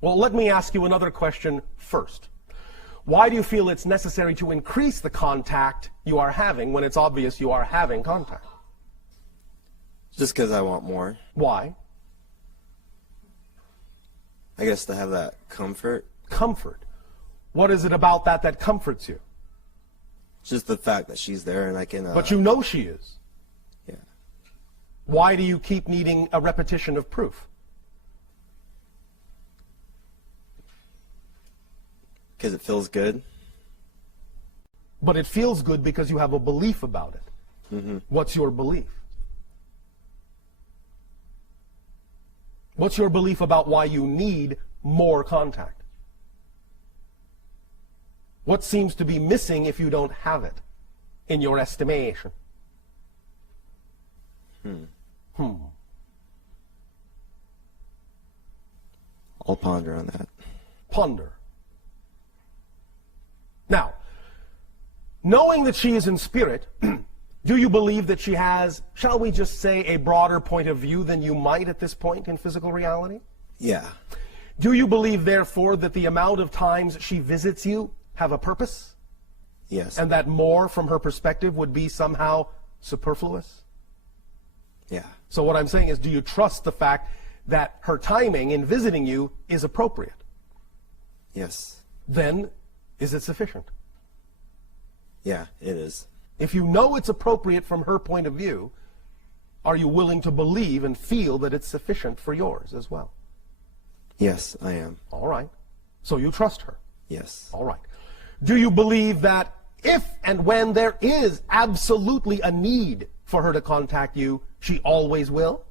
Well, let me ask you another question first. Why do you feel it's necessary to increase the contact you are having when it's obvious you are having contact? Just because I want more. Why? I guess to have that comfort. Comfort. What is it about that that comforts you? Just the fact that she's there and I can... But you know she is. Yeah. Why do you keep needing a repetition of proof? Because it feels good. But it feels good because you have a belief about it. Mm-hmm. What's your belief? What's your belief about why you need more contact? What seems to be missing if you don't have it, in your estimation? I'll ponder on that. Ponder. Now, knowing that she is in spirit, do you believe that she has, shall we just say, a broader point of view than you might at this point in physical reality? Yeah. Do you believe, therefore, that the amount of times she visits you have a purpose? Yes. And that more, from her perspective, would be somehow superfluous? Yeah. So what I'm saying is, do you trust the fact that her timing in visiting you is appropriate? Yes. Then, is it sufficient? Yeah, it is. If you know it's appropriate from her point of view, are you willing to believe and feel that it's sufficient for yours as well? Yes, I am. All right. So you trust her? Yes. All right. Do you believe that if and when there is absolutely a need for her to contact you, she always will?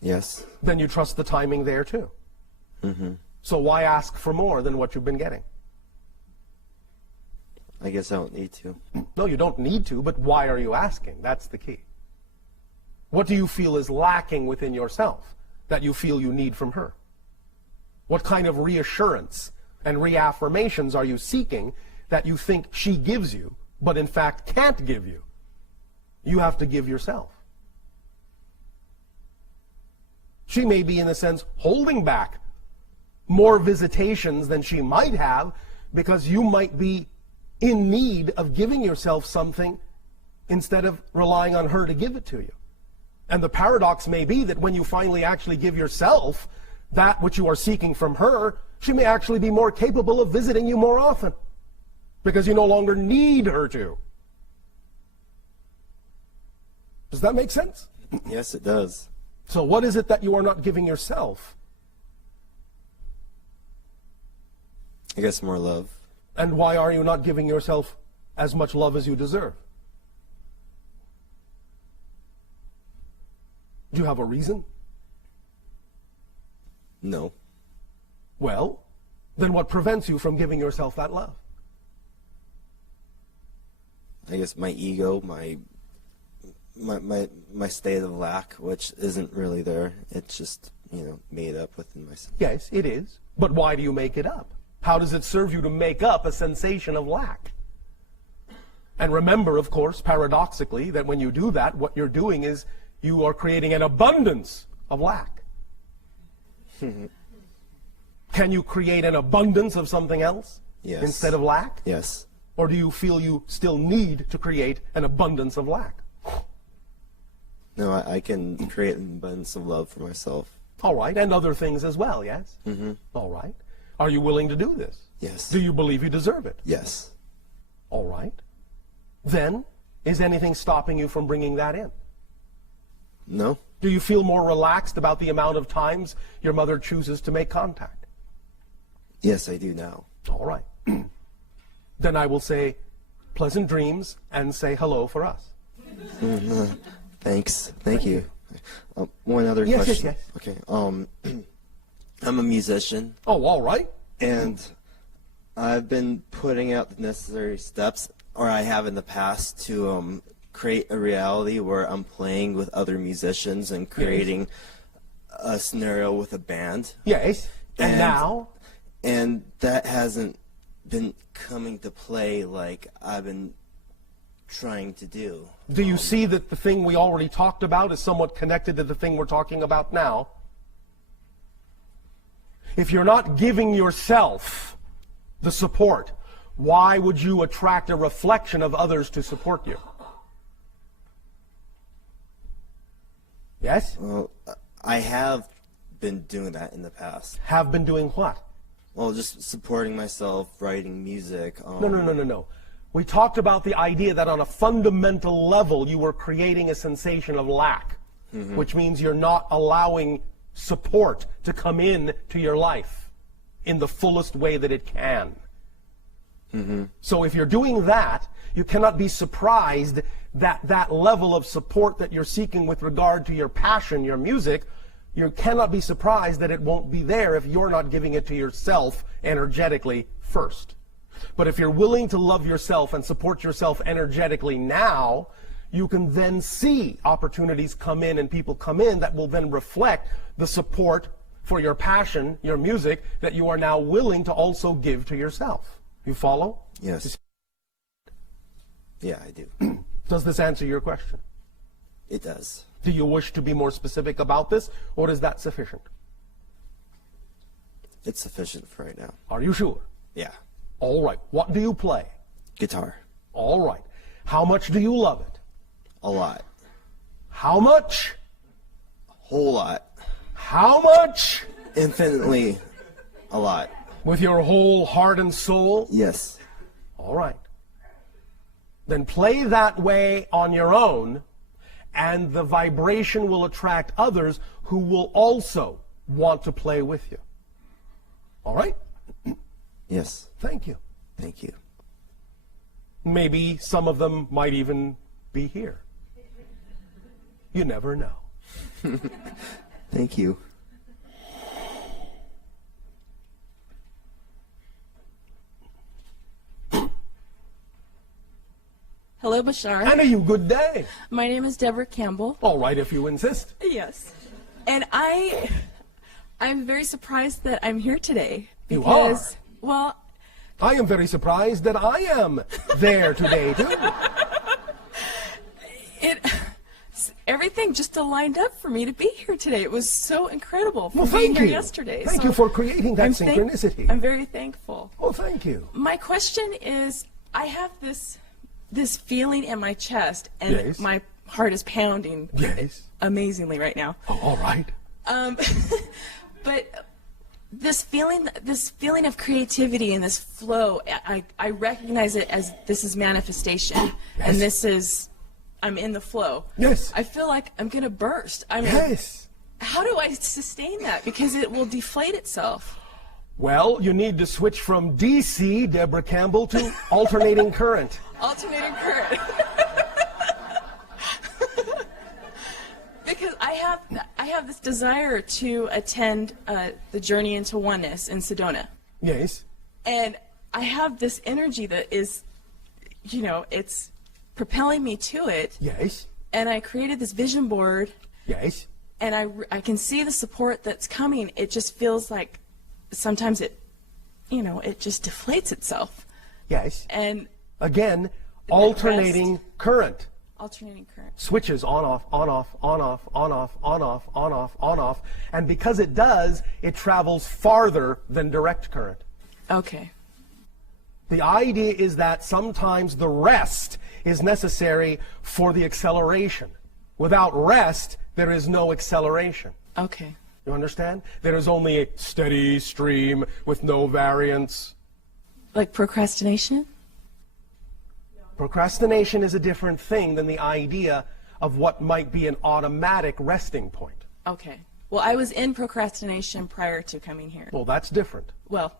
Yes. Then you trust the timing there too. Mm-hmm. So why ask for more than what you've been getting? I guess I don't need to. No, you don't need to, but why are you asking? That's the key. What do you feel is lacking within yourself that you feel you need from her? What kind of reassurance and reaffirmations are you seeking that you think she gives you, but in fact can't give you? You have to give yourself. She may be, in a sense, holding back more visitations than she might have because you might be in need of giving yourself something instead of relying on her to give it to you. And the paradox may be that when you finally actually give yourself that which you are seeking from her, she may actually be more capable of visiting you more often because you no longer need her to. Does that make sense? Yes, it does. So what is it that you are not giving yourself? I guess more love. And why are you not giving yourself as much love as you deserve? Do you have a reason? No. Well, then what prevents you from giving yourself that love? I guess my ego, my state of lack, which isn't really there. It's just, made up within myself. Yes, it is. But why do you make it up? How does it serve you to make up a sensation of lack? And remember, of course, paradoxically, that when you do that, what you're doing is you are creating an abundance of lack. Can you create an abundance of something else instead of lack? Yes. Or do you feel you still need to create an abundance of lack? No, I can create an abundance of love for myself. All right, and other things as well, yes? Mm-hmm. All right. Are you willing to do this? Yes. Do you believe you deserve it? Yes. All right. Then, is anything stopping you from bringing that in? No. Do you feel more relaxed about the amount of times your mother chooses to make contact? Yes, I do now. All right. Then I will say pleasant dreams and say hello for us. Thanks. Thank you. One other question. Yes. Okay. I'm a musician. Oh, all right. And I've been putting out the necessary steps, or I have in the past, to create a reality where I'm playing with other musicians and creating a scenario with a band. Yes. And now? And that hasn't been coming to play like I've been trying to do. Do you see that the thing we already talked about is somewhat connected to the thing we're talking about now? If you're not giving yourself the support, why would you attract a reflection of others to support you? Yes? Well, I have been doing that in the past. Have been doing what? Well, just supporting myself, writing music. No. We talked about the idea that on a fundamental level you were creating a sensation of lack, which means you're not allowing support to come in to your life in the fullest way that it can. So if you're doing that, you cannot be surprised that that level of support that you're seeking with regard to your passion, your music, you cannot be surprised that it won't be there if you're not giving it to yourself energetically first. But if you're willing to love yourself and support yourself energetically now, you can then see opportunities come in and people come in that will then reflect the support for your passion, your music, that you are now willing to also give to yourself. You follow? Yes. Yeah, I do. Does this answer your question? It does. Do you wish to be more specific about this, or is that sufficient? It's sufficient for right now. Are you sure? Yeah. All right. What do you play? Guitar. All right. How much do you love it? A lot. How much? A whole lot. How much? Infinitely a lot. With your whole heart and soul? Yes. All right. Then play that way on your own, and the vibration will attract others who will also want to play with you. All right? Yes. Thank you. Thank you. Maybe some of them might even be here. You never know. Thank you. Hello, Bashar. And a you good day. My name is Deborah Campbell. All right, if you insist. Yes. And I'm very surprised that I'm here today. You are? Because, well, I am very surprised that I am there today, too. Everything just aligned up for me to be here today. It was so incredible from Well, being thank here you. yesterday. Thank So you for creating that I'm synchronicity. I'm very thankful. Oh, thank you. My question is, I have this feeling in my chest, and Yes. my heart is pounding Yes. amazingly right now. Oh, all right. But this feeling of creativity and this flow, I recognize it as this is manifestation, and this is, I'm in the flow. Yes. I feel like I'm gonna burst. Yes. How do I sustain that? Because it will deflate itself. Well, you need to switch from DC, Deborah Campbell, to alternating current. Alternating current. Because I have this desire to attend the Journey into Oneness in Sedona. Yes. And I have this energy that is, it's propelling me to it. Yes. And I created this vision board. Yes. And I can see the support that's coming. It just feels like sometimes it just deflates itself. Yes. And again, alternating current. Alternating current. Switches on off, on off, on off, on off, on off, on off, on off. And because it does, it travels farther than direct current. Okay. The idea is that sometimes the rest is necessary for the acceleration. Without rest, there is no acceleration. Okay. You understand? There is only a steady stream with no variance. Like procrastination? Procrastination is a different thing than the idea of what might be an automatic resting point. Okay. Well, I was in procrastination prior to coming here. Well, that's different. Well,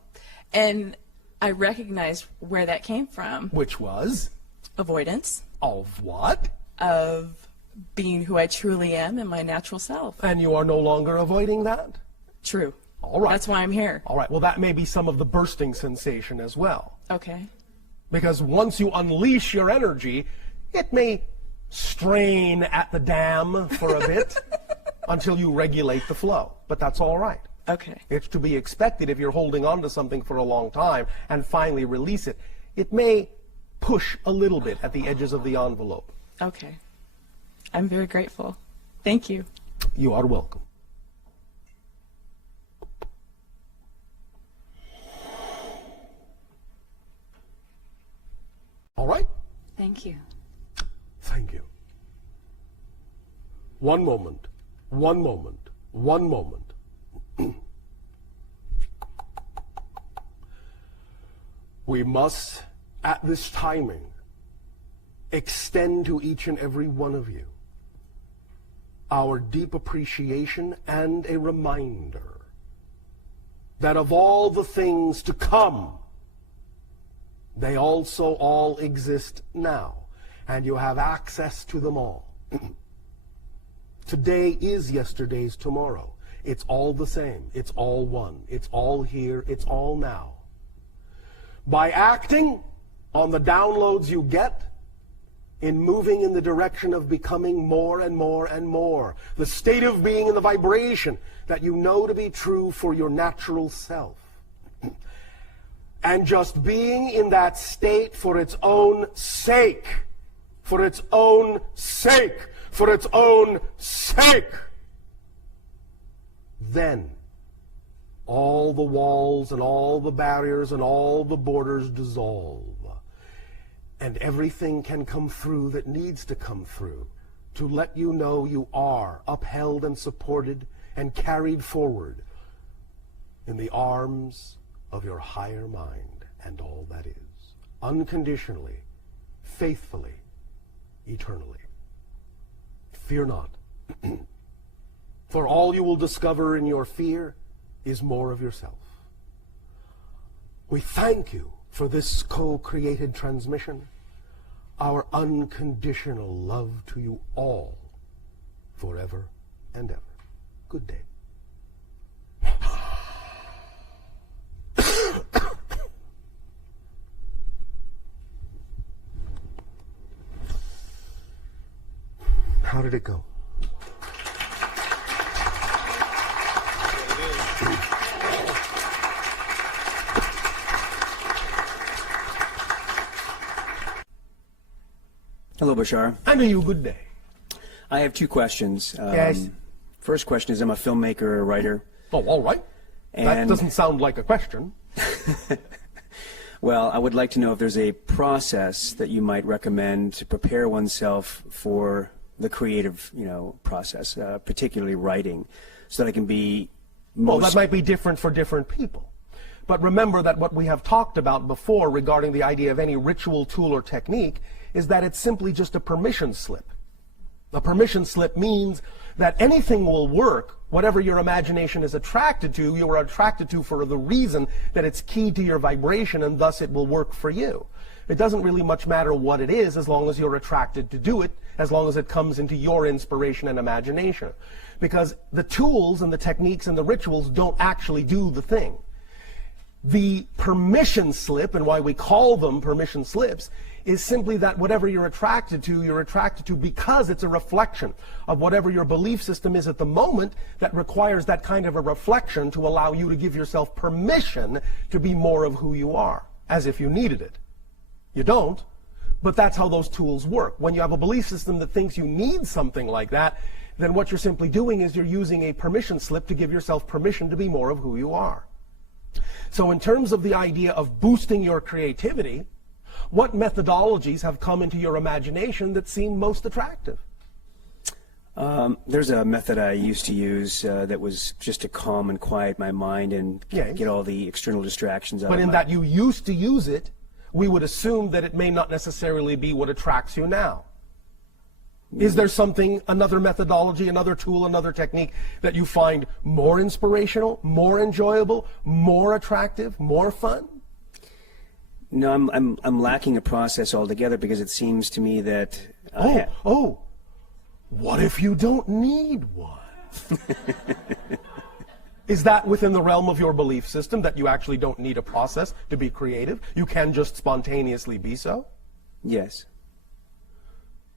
and I recognized where that came from. Which was? Avoidance. Of what? Of being who I truly am in my natural self. And you are no longer avoiding that? True. All right. That's why I'm here. All right. Well, that may be some of the bursting sensation as well. Okay. Because once you unleash your energy, it may strain at the dam for a bit until you regulate the flow. But that's all right. Okay. It's to be expected if you're holding on to something for a long time and finally release it. It may push a little bit at the edges of the envelope. Okay. I'm very grateful. Thank you. You are welcome. Thank you. Thank you. One moment, one moment, one moment. We must, at this timing, extend to each and every one of you our deep appreciation and a reminder that of all the things to come, they also all exist now, and you have access to them all. Today is yesterday's tomorrow. It's all the same. It's all one. It's all here. It's all now. By acting on the downloads you get, in moving in the direction of becoming more and more and more, the state of being and the vibration that you know to be true for your natural self. And just being in that state for its own sake, for its own sake, for its own sake. Then all the walls and all the barriers and all the borders dissolve. And everything can come through that needs to come through to let you know you are upheld and supported and carried forward in the arms of your higher mind and all that is, unconditionally, faithfully, eternally. Fear not, for all you will discover in your fear is more of yourself. We thank you for this co-created transmission, our unconditional love to you all, forever and ever. Good day. How did it go? Hello, Bashar. And to you, good day. I have two questions. Yes. First question is, I'm a filmmaker, a writer. Oh, all right. That And- doesn't sound like a question. Well, I would like to know if there's a process that you might recommend to prepare oneself for the creative, process, particularly writing, so that I can be Well, most... that might be different for different people. But remember that what we have talked about before regarding the idea of any ritual, tool, or technique is that it's simply just a permission slip. A permission slip means that anything will work, whatever your imagination is attracted to, you are attracted to for the reason that it's keyed to your vibration, and thus it will work for you. It doesn't really much matter what it is as long as you're attracted to do it, as long as it comes into your inspiration and imagination. Because the tools and the techniques and the rituals don't actually do the thing. The permission slip, and why we call them permission slips, is simply that whatever you're attracted to because it's a reflection of whatever your belief system is at the moment that requires that kind of a reflection to allow you to give yourself permission to be more of who you are, as if you needed it. You don't, but that's how those tools work. When you have a belief system that thinks you need something like that, then what you're simply doing is you're using a permission slip to give yourself permission to be more of who you are. So in terms of the idea of boosting your creativity, what methodologies have come into your imagination that seem most attractive? There's a method I used to use that was just to calm and quiet my mind and Yes. get all the external distractions out But of in my... that you used to use it, we would assume that it may not necessarily be what attracts you now. Is there something, another methodology, another tool, another technique that you find more inspirational, more enjoyable, more attractive, more fun? No, I'm lacking a process altogether, because it seems to me that... What if you don't need one? Is that within the realm of your belief system, that you actually don't need a process to be creative? You can just spontaneously be so? Yes.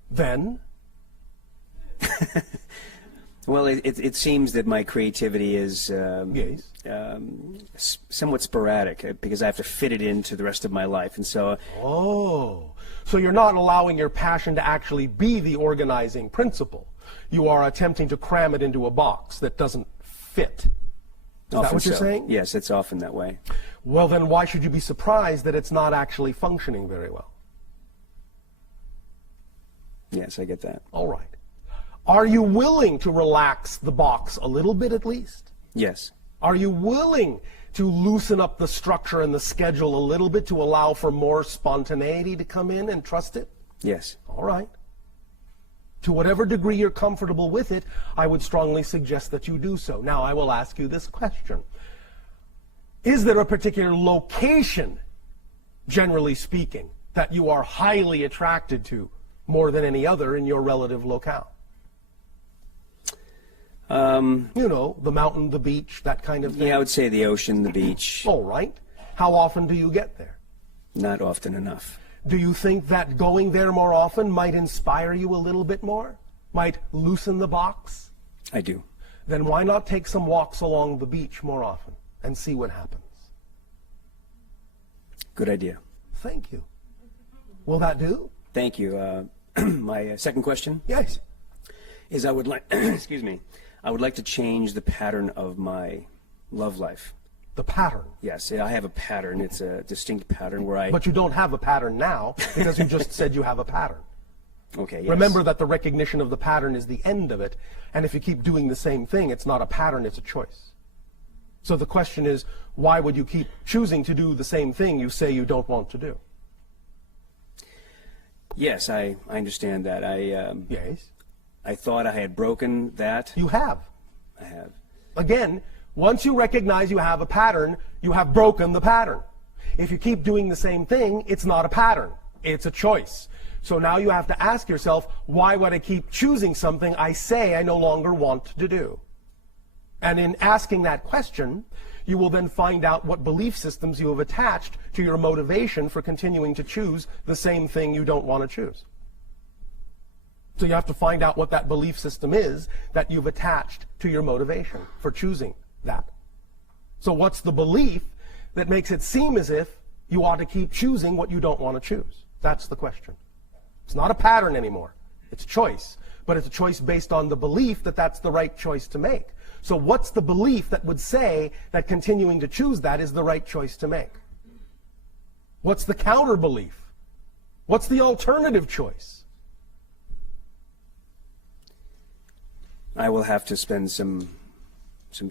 Then? Well, it seems that my creativity is Yes. somewhat sporadic, because I have to fit it into the rest of my life, and so... Oh, so you're not allowing your passion to actually be the organizing principle. You are attempting to cram it into a box that doesn't fit. Is that what you're saying? Yes, it's often that way. Well, then why should you be surprised that it's not actually functioning very well? Yes, I get that. All right. Are you willing to relax the box a little bit at least? Yes. Are you willing to loosen up the structure and the schedule a little bit to allow for more spontaneity to come in and trust it? Yes. All right. To whatever degree you're comfortable with it, I would strongly suggest that you do so. Now, I will ask you this question. Is there a particular location, generally speaking, that you are highly attracted to more than any other in your relative locale? You know, the mountain, the beach, that kind of thing? Yeah, I would say the ocean, the beach. All right. How often do you get there? Not often enough. Do you think that going there more often might inspire you a little bit more? Might loosen the box? I do. Then why not take some walks along the beach more often and see what happens? Good idea. Thank you. Will that do? Thank you. My second question Yes. is I would like, excuse me, I would like to change the pattern of my love life. The pattern. Yes, I have a pattern. It's a distinct pattern where I... But you don't have a pattern now because you just said you have a pattern. Okay, yes. Remember that the recognition of the pattern is the end of it, and if you keep doing the same thing, it's not a pattern, it's a choice. So the question is, why would you keep choosing to do the same thing you say you don't want to do? Yes, I understand that. Yes. I thought I had broken that. You have. I have. Again, once you recognize you have a pattern, you have broken the pattern. If you keep doing the same thing, it's not a pattern. It's a choice. So now you have to ask yourself, why would I keep choosing something I say I no longer want to do? And in asking that question, you will then find out what belief systems you have attached to your motivation for continuing to choose the same thing you don't want to choose. So you have to find out what that belief system is that you've attached to your motivation for choosing that. So what's the belief that makes it seem as if you ought to keep choosing what you don't want to choose? That's the question. It's not a pattern anymore. It's a choice. But it's a choice based on the belief that that's the right choice to make. So what's the belief that would say that continuing to choose that is the right choice to make? What's the counter belief? What's the alternative choice? I will have to spend some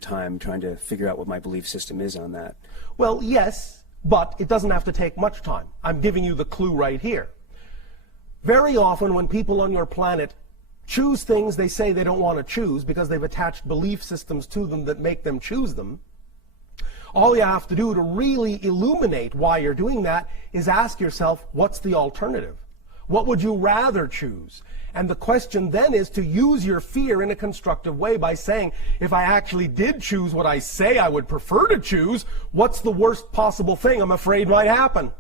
time trying to figure out what my belief system is on that. Well, yes, but it doesn't have to take much time. I'm giving you the clue right here. Very often when people on your planet choose things they say they don't want to choose because they've attached belief systems to them that make them choose them, all you have to do to really illuminate why you're doing that is ask yourself, what's the alternative? What would you rather choose? And the question then is to use your fear in a constructive way by saying, if I actually did choose what I say I would prefer to choose, what's the worst possible thing I'm afraid might happen?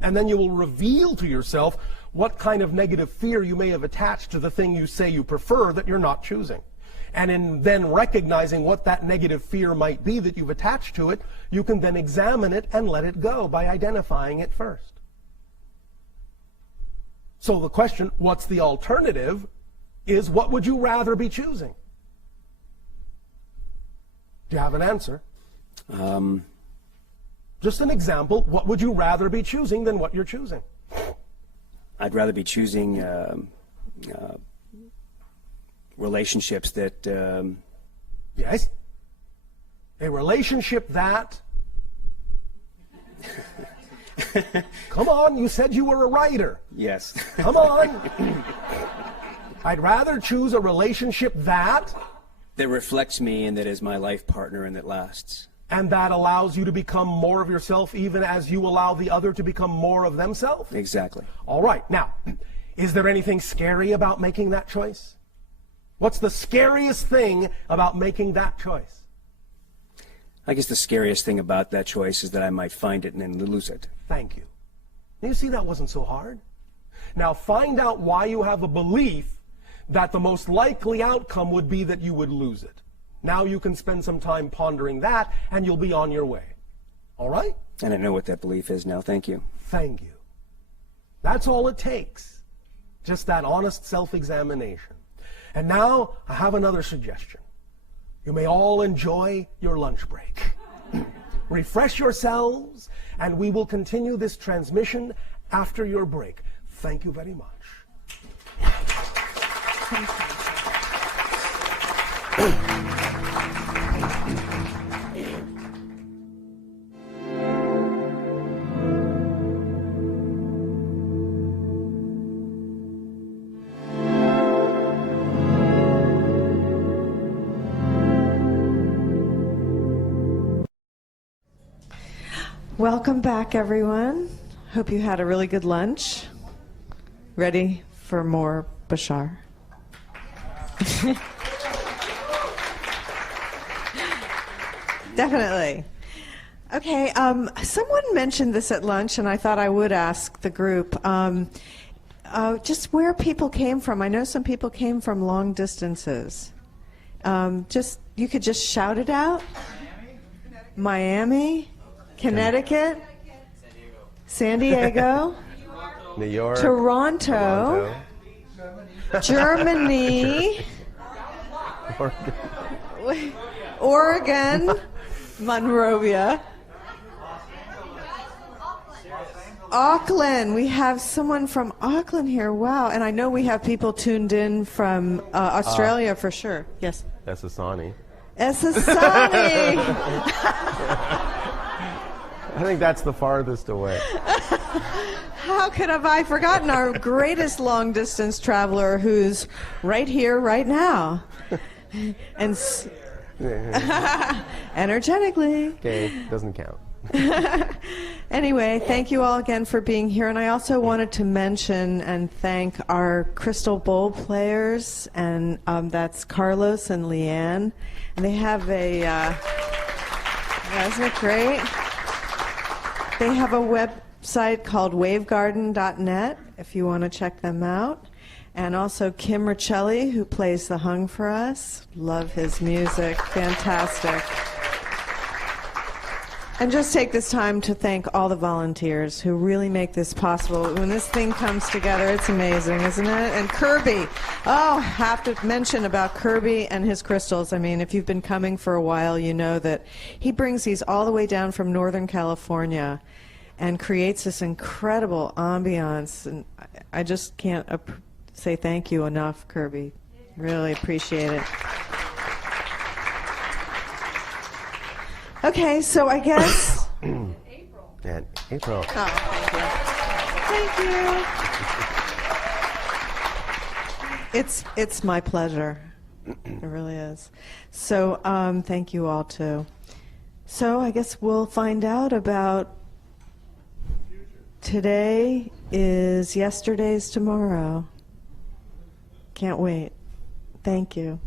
And then you will reveal to yourself what kind of negative fear you may have attached to the thing you say you prefer that you're not choosing. And in then recognizing what that negative fear might be that you've attached to it, you can then examine it and let it go by identifying it first. So the question, what's the alternative, is what would you rather be choosing? Do you have an answer? Just an example, what would you rather be choosing than what you're choosing? I'd rather be choosing relationships that... Yes? A relationship that... Come on, you said you were a writer. Yes. Come on. I'd rather choose a relationship that... that reflects me and that is my life partner and that lasts. And that allows you to become more of yourself even as you allow the other to become more of themselves? Exactly. All right. Now, is there anything scary about making that choice? What's the scariest thing about making that choice? I guess the scariest thing about that choice is that I might find it and then lose it. Thank you. You see, that wasn't so hard. Now find out why you have a belief that the most likely outcome would be that you would lose it. Now you can spend some time pondering that, and you'll be on your way. All right? And I know what that belief is now. Thank you. Thank you. That's all it takes. Just that honest self-examination. And now I have another suggestion. You may all enjoy your lunch break. Refresh yourselves, and we will continue this transmission after your break. Thank you very much. Welcome back, everyone. Hope you had a really good lunch. Ready for more Bashar? Definitely. Okay, someone mentioned this at lunch, and I thought I would ask the group just where people came from. I know some people came from long distances. You could just shout it out. Miami, Connecticut, San Diego, New York, Toronto, Germany, Oregon, Monrovia, Auckland. We have someone from Auckland here. Wow. And I know we have people tuned in from Australia for sure. Yes. That's Asani. Esasani. I think that's the farthest away. How could have I forgotten our greatest long-distance traveler who's right here, right now? And energetically. Okay, doesn't count. Anyway, thank you all again for being here. And I also wanted to mention and thank our crystal bowl players, and that's Carlos and Leanne. And they have a, isn't it great? They have a website called wavegarden.net if you want to check them out. And also Kim Riccelli, who plays the hung for us. Love his music. Fantastic. And just take this time to thank all the volunteers who really make this possible. When this thing comes together, it's amazing, isn't it? And Kirby. Oh, have to mention about Kirby and his crystals. I mean, if you've been coming for a while, you know that he brings these all the way down from Northern California and creates this incredible ambiance. And I just can't say thank you enough, Kirby. Really appreciate it. Okay, so I guess... April. And April. Oh, thank you. It's my pleasure. It really is. So thank you all, too. So I guess we'll find out about... Today is yesterday's tomorrow. Can't wait. Thank you.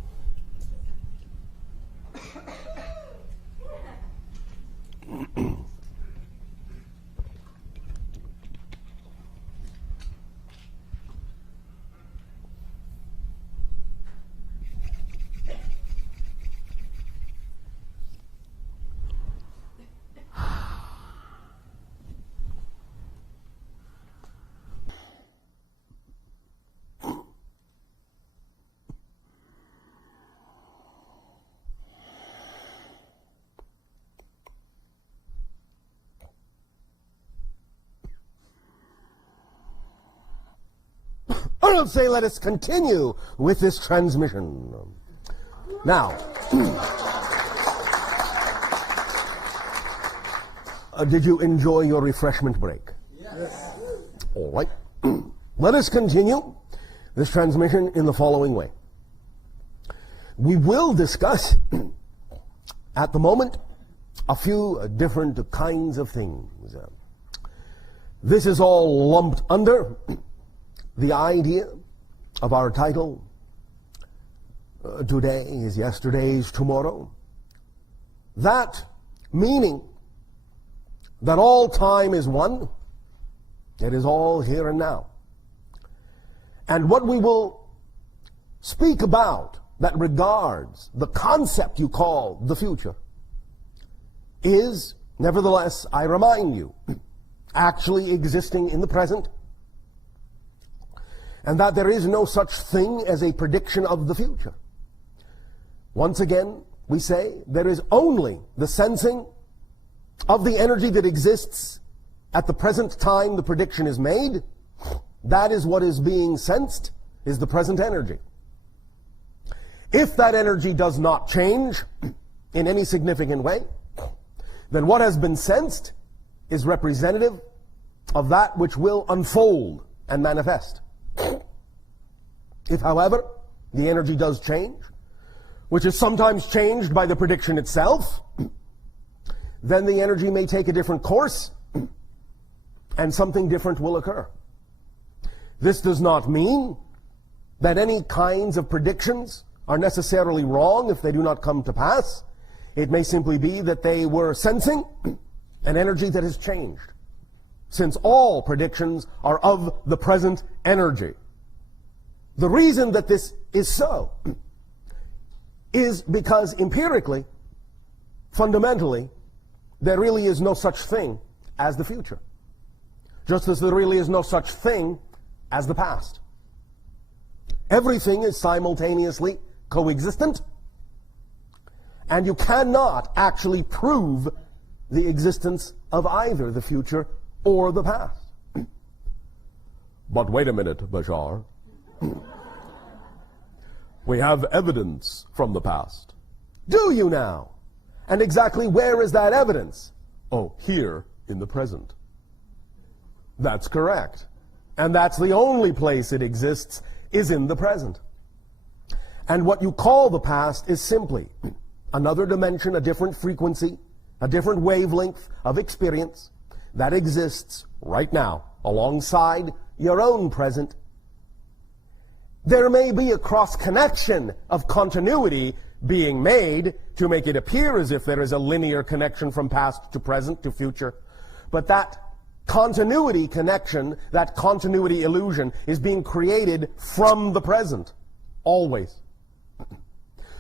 I don't say let us continue with this transmission. Now, did you enjoy your refreshment break? Yes. All right. Let us continue this transmission in the following way. We will discuss at the moment a few different kinds of things. This is all lumped under the idea of our title, Today is Yesterday's Tomorrow. That meaning that all time is one, it is all here and now. And what we will speak about that regards the concept you call the future is, nevertheless, I remind you, actually existing in the present, and that there is no such thing as a prediction of the future. Once again, we say there is only the sensing of the energy that exists at the present time the prediction is made. That is what is being sensed, is the present energy. If that energy does not change in any significant way, then what has been sensed is representative of that which will unfold and manifest. If, however, the energy does change, which is sometimes changed by the prediction itself, then the energy may take a different course and something different will occur. This does not mean that any kinds of predictions are necessarily wrong if they do not come to pass. It may simply be that they were sensing an energy that has changed, since all predictions are of the present energy. The reason that this is so is because empirically, fundamentally, there really is no such thing as the future, just as there really is no such thing as the past. Everything is simultaneously coexistent, and you cannot actually prove the existence of either the future or the past. But wait a minute, Bashar. We have evidence from the past. Do you now? And exactly where is that evidence? Oh, here in the present. That's correct. And that's the only place it exists, is in the present. And what you call the past is simply another dimension, a different frequency, a different wavelength of experience that exists right now alongside your own present. There may be a cross-connection of continuity being made to make it appear as if there is a linear connection from past to present to future, but that continuity connection, that continuity illusion, is being created from the present, always.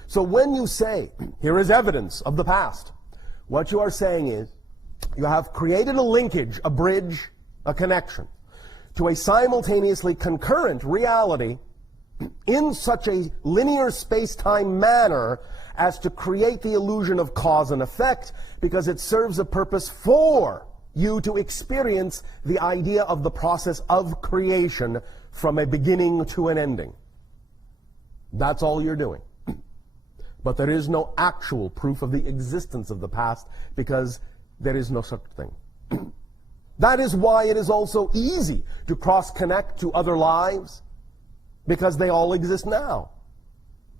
So when you say, here is evidence of the past, what you are saying is, you have created a linkage, a bridge, a connection, to a simultaneously concurrent reality in such a linear space-time manner as to create the illusion of cause and effect, because it serves a purpose for you to experience the idea of the process of creation from a beginning to an ending. That's all you're doing. But there is no actual proof of the existence of the past, because there is no such thing. That is why it is also easy to cross-connect to other lives, because they all exist now.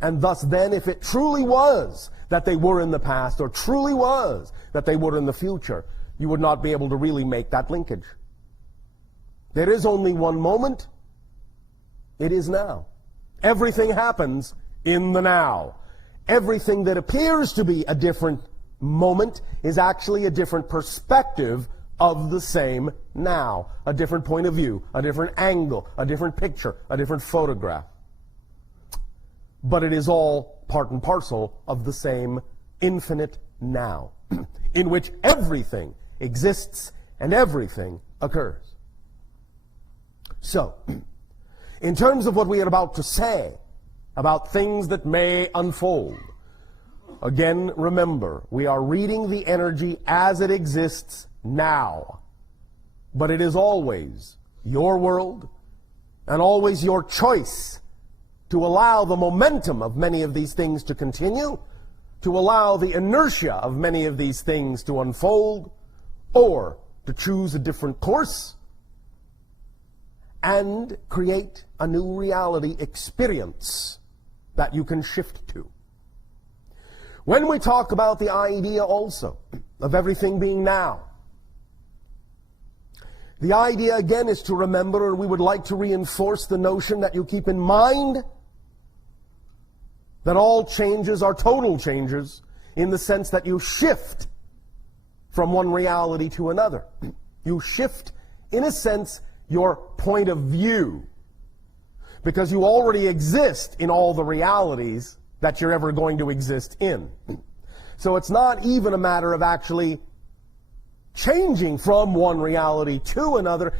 And thus then, if it truly was that they were in the past, or truly was that they were in the future, you would not be able to really make that linkage. There is only one moment. It is now. Everything happens in the now. Everything that appears to be a different moment is actually a different perspective of the same now. A different point of view, a different angle, a different picture, a different photograph. But it is all part and parcel of the same infinite now, in which everything exists and everything occurs. So, in terms of what we are about to say about things that may unfold, again, remember, we are reading the energy as it exists now. But it is always your world and always your choice to allow the momentum of many of these things to continue, to allow the inertia of many of these things to unfold, or to choose a different course and create a new reality experience that you can shift to. When we talk about the idea also of everything being now, the idea again is to remember, or we would like to reinforce the notion that you keep in mind that all changes are total changes, in the sense that you shift from one reality to another. You shift, in a sense, your point of view, because you already exist in all the realities that you're ever going to exist in. So it's not even a matter of actually changing from one reality to another.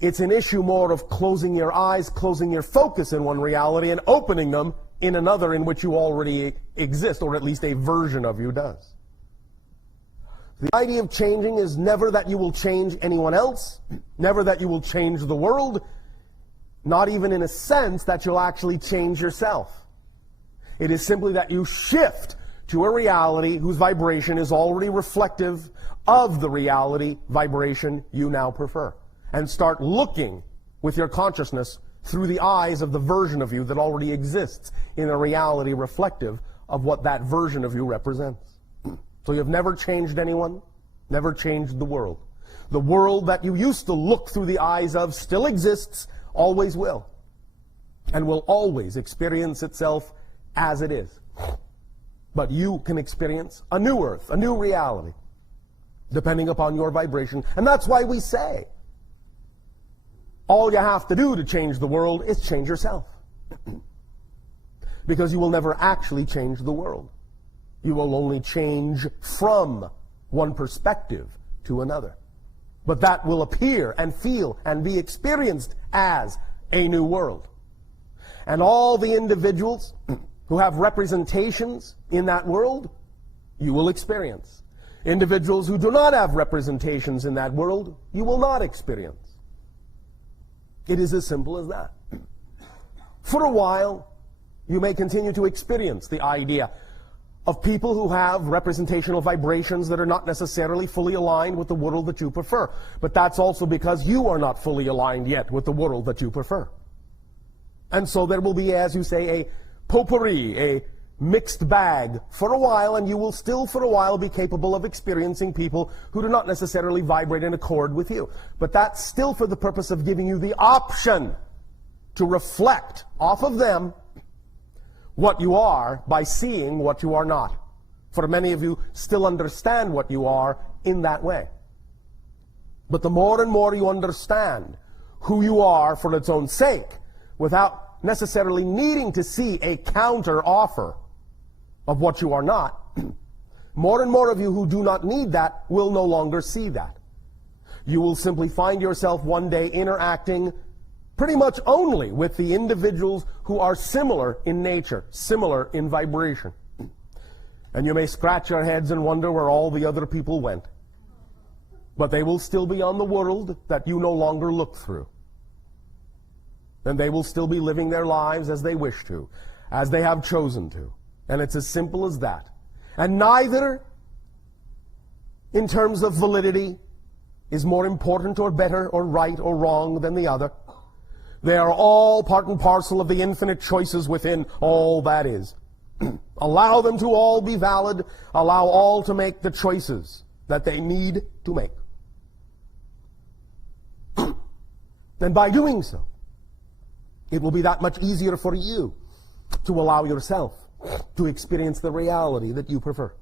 It's an issue more of closing your eyes, closing your focus in one reality, and opening them in another in which you already exist, or at least a version of you does. The idea of changing is never that you will change anyone else, never that you will change the world, not even in a sense that you'll actually change yourself. It is simply that you shift to a reality whose vibration is already reflective of the reality vibration you now prefer. And start looking with your consciousness through the eyes of the version of you that already exists in a reality reflective of what that version of you represents. So you've never changed anyone, never changed the world. The world that you used to look through the eyes of still exists, always will, and will always experience itself as it is. But you can experience a new earth, a new reality, depending upon your vibration. And that's why we say, all you have to do to change the world is change yourself. Because you will never actually change the world. You will only change from one perspective to another. But that will appear and feel and be experienced as a new world. And all the individuals who have representations in that world, you will experience. Individuals who do not have representations in that world, you will not experience. It is as simple as that. For a while, you may continue to experience the idea of people who have representational vibrations that are not necessarily fully aligned with the world that you prefer. But that's also because you are not fully aligned yet with the world that you prefer. And so there will be, as you say, a potpourri, a mixed bag for a while, and you will still for a while be capable of experiencing people who do not necessarily vibrate in accord with you. But that's still for the purpose of giving you the option to reflect off of them what you are by seeing what you are not. For many of you still understand what you are in that way. But the more and more you understand who you are for its own sake, without necessarily needing to see a counter offer of what you are not, more and more of you who do not need that will no longer see that. You will simply find yourself one day interacting pretty much only with the individuals who are similar in nature, similar in vibration. And you may scratch your heads and wonder where all the other people went. But they will still be on the world that you no longer look through. And they will still be living their lives as they wish to, as they have chosen to. And it's as simple as that. And neither, in terms of validity, is more important or better or right or wrong than the other. They are all part and parcel of the infinite choices within all that is. Allow them to all be valid. Allow all to make the choices that they need to make. And by doing so, it will be that much easier for you to allow yourself to experience the reality that you prefer.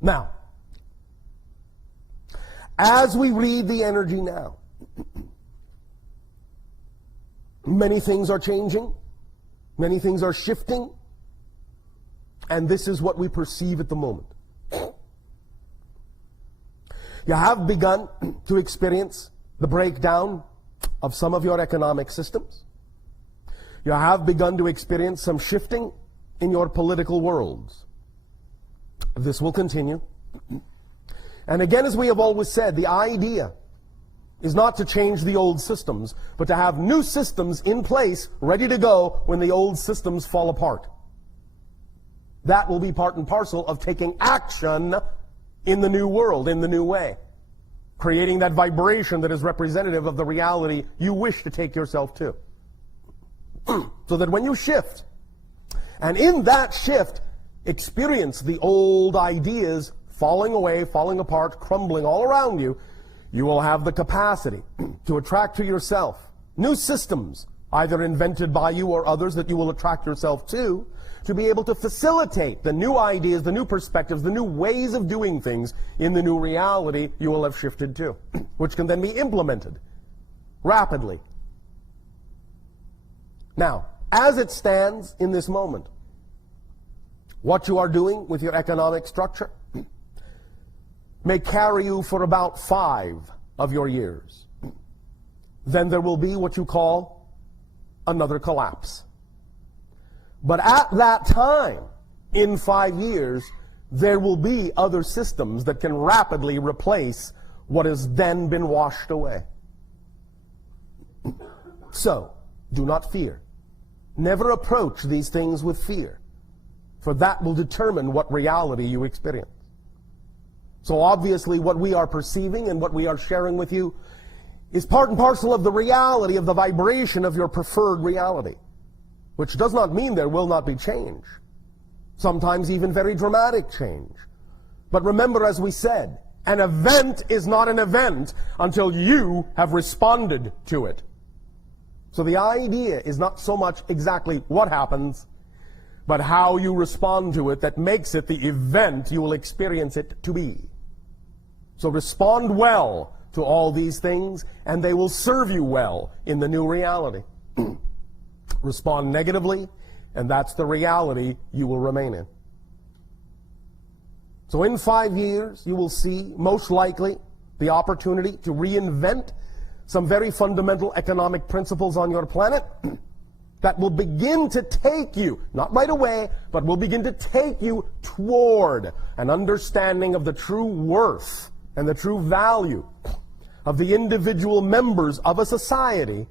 Now, as we read the energy now, many things are changing, many things are shifting, and this is what we perceive at the moment. You have begun to experience the breakdown of some of your economic systems. You have begun to experience some shifting in your political worlds. This will continue. And again, as we have always said, the idea is not to change the old systems, but to have new systems in place, ready to go when the old systems fall apart. That will be part and parcel of taking action in the new world, in the new way. Creating that vibration that is representative of the reality you wish to take yourself to. So that when you shift, and in that shift, experience the old ideas falling away, falling apart, crumbling all around you, you will have the capacity to attract to yourself new systems, either invented by you or others that you will attract yourself to be able to facilitate the new ideas, the new perspectives, the new ways of doing things in the new reality you will have shifted to, which can then be implemented rapidly. Now, as it stands in this moment, what you are doing with your economic structure may carry you for about 5 of your years. Then there will be what you call another collapse. But at that time, in 5 years, there will be other systems that can rapidly replace what has then been washed away. So, do not fear. Never approach these things with fear, for that will determine what reality you experience. So obviously what we are perceiving and what we are sharing with you is part and parcel of the reality of the vibration of your preferred reality, which does not mean there will not be change, sometimes even very dramatic change. But remember, as we said, an event is not an event until you have responded to it. So the idea is not so much exactly what happens, but how you respond to it that makes it the event you will experience it to be. So respond well to all these things, and they will serve you well in the new reality. Respond negatively, and that's the reality you will remain in. So in 5 years, you will see, most likely, the opportunity to reinvent some very fundamental economic principles on your planet that will begin to take you, not right away, but will begin to take you toward an understanding of the true worth and the true value of the individual members of a society,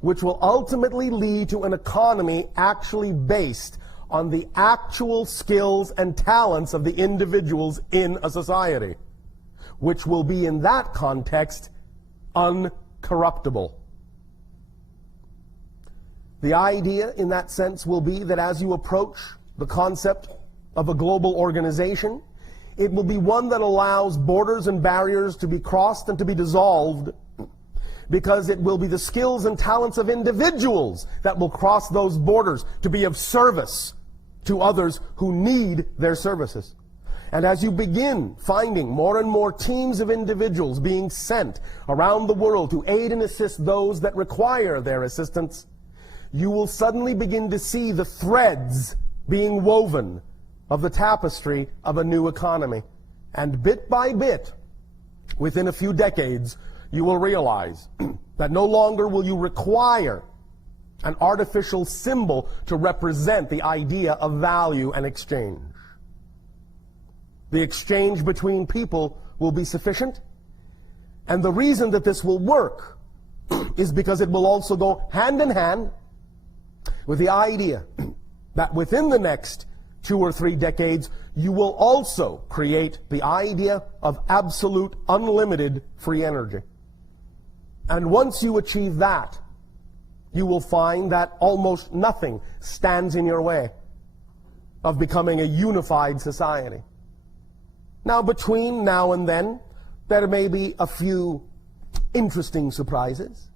which will ultimately lead to an economy actually based on the actual skills and talents of the individuals in a society, which will be in that context uncorruptible. The idea in that sense will be that as you approach the concept of a global organization, it will be one that allows borders and barriers to be crossed and to be dissolved, because it will be the skills and talents of individuals that will cross those borders to be of service to others who need their services. And as you begin finding more and more teams of individuals being sent around the world to aid and assist those that require their assistance, you will suddenly begin to see the threads being woven of the tapestry of a new economy. And bit by bit, within a few decades, you will realize that no longer will you require an artificial symbol to represent the idea of value and exchange. The exchange between people will be sufficient, and the reason that this will work is because it will also go hand in hand with the idea that within the next 2 or 3 decades, you will also create the idea of absolute, unlimited free energy. And once you achieve that, you will find that almost nothing stands in your way of becoming a unified society. Now, between now and then, there may be a few interesting surprises.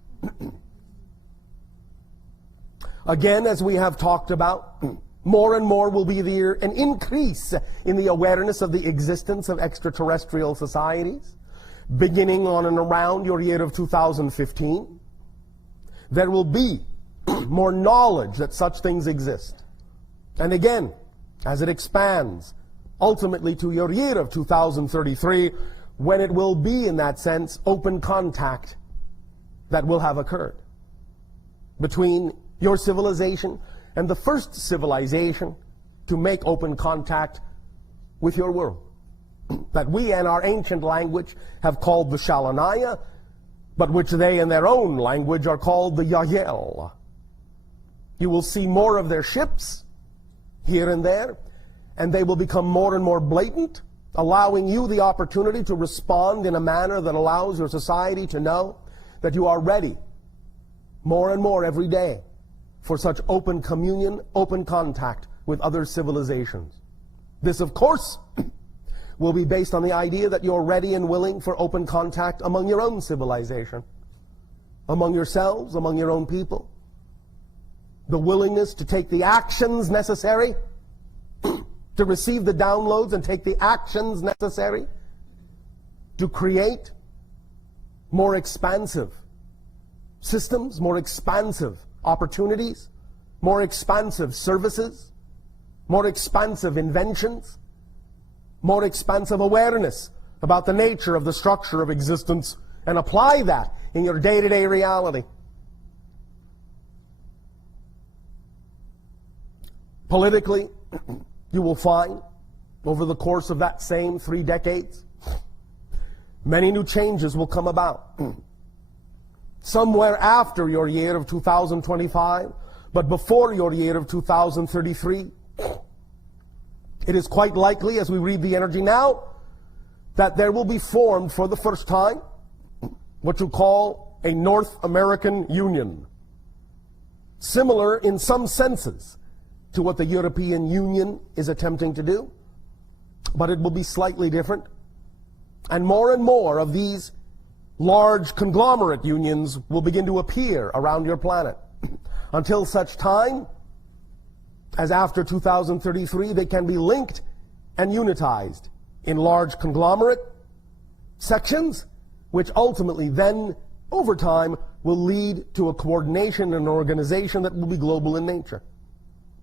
Again, as we have talked about, more and more will be there an increase in the awareness of the existence of extraterrestrial societies, beginning on and around your year of 2015. There will be more knowledge that such things exist. And again, as it expands, ultimately to your year of 2033, when it will be, in that sense, open contact that will have occurred between your civilization and the first civilization to make open contact with your world, that we in our ancient language have called the Shalanaya, but which they in their own language are called the Yael. You will see more of their ships here and there, and they will become more and more blatant, allowing you the opportunity to respond in a manner that allows your society to know that you are ready more and more every day for such open communion, open contact with other civilizations. This, of course, will be based on the idea that you're ready and willing for open contact among your own civilization, among yourselves, among your own people. The willingness to take the actions necessary to receive the downloads and take the actions necessary to create more expansive systems, more expansive opportunities, more expansive services, more expansive inventions, more expansive awareness about the nature of the structure of existence, and apply that in your day-to-day reality. Politically, you will find, over the course of that same 3 decades, many new changes will come about. Somewhere after your year of 2025, But before your year of 2033, it is quite likely, as we read the energy now, that there will be formed for the first time what you call a North American Union, similar in some senses to what the European Union is attempting to do, but it will be slightly different. And more of these large conglomerate unions will begin to appear around your planet until such time as after 2033 they can be linked and unitized in large conglomerate sections, which ultimately then, over time, will lead to a coordination and organization that will be global in nature,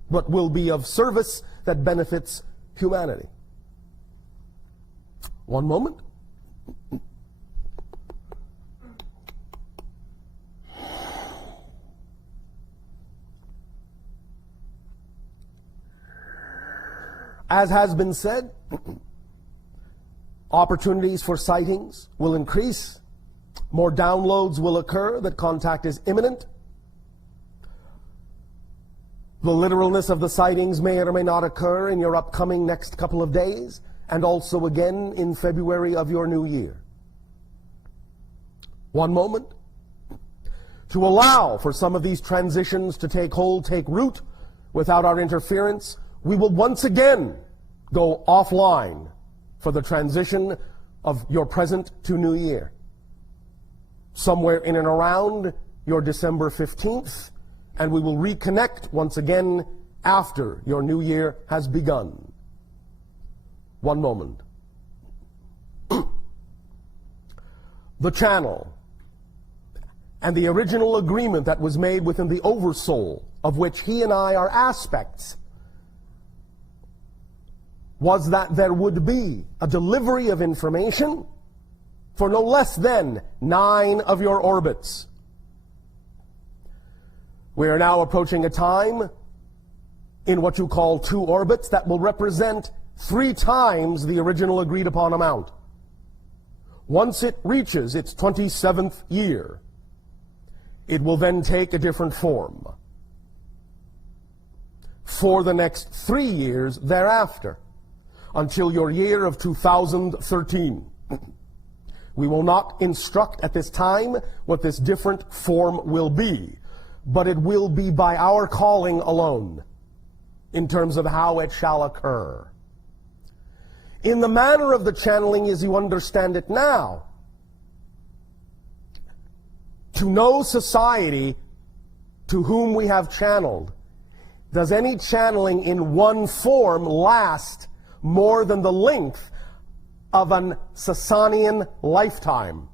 but will be of service that benefits humanity. One moment. As has been said, opportunities for sightings will increase. More downloads will occur, that contact is imminent. The literalness of the sightings may or may not occur in your upcoming next couple of days, and also again in February of your new year. One moment. To allow for some of these transitions to take hold, take root, without our interference, we will once again go offline for the transition of your present to new year. Somewhere in and around your December 15th, and we will reconnect once again after your new year has begun. One moment. The channel and the original agreement that was made within the Oversoul, of which he and I are aspects, was that there would be a delivery of information for no less than 9 of your orbits. We are now approaching a time in what you call 2 orbits that will represent 3 times the original agreed upon amount. Once it reaches its 27th year, it will then take a different form for the next 3 years thereafter, until your year of 2013. We will not instruct at this time what this different form will be, but it will be by our calling alone in terms of how it shall occur. In the manner of the channeling as you understand it now, to no society to whom we have channeled does any channeling in one form last more than the length of an Sasanian lifetime.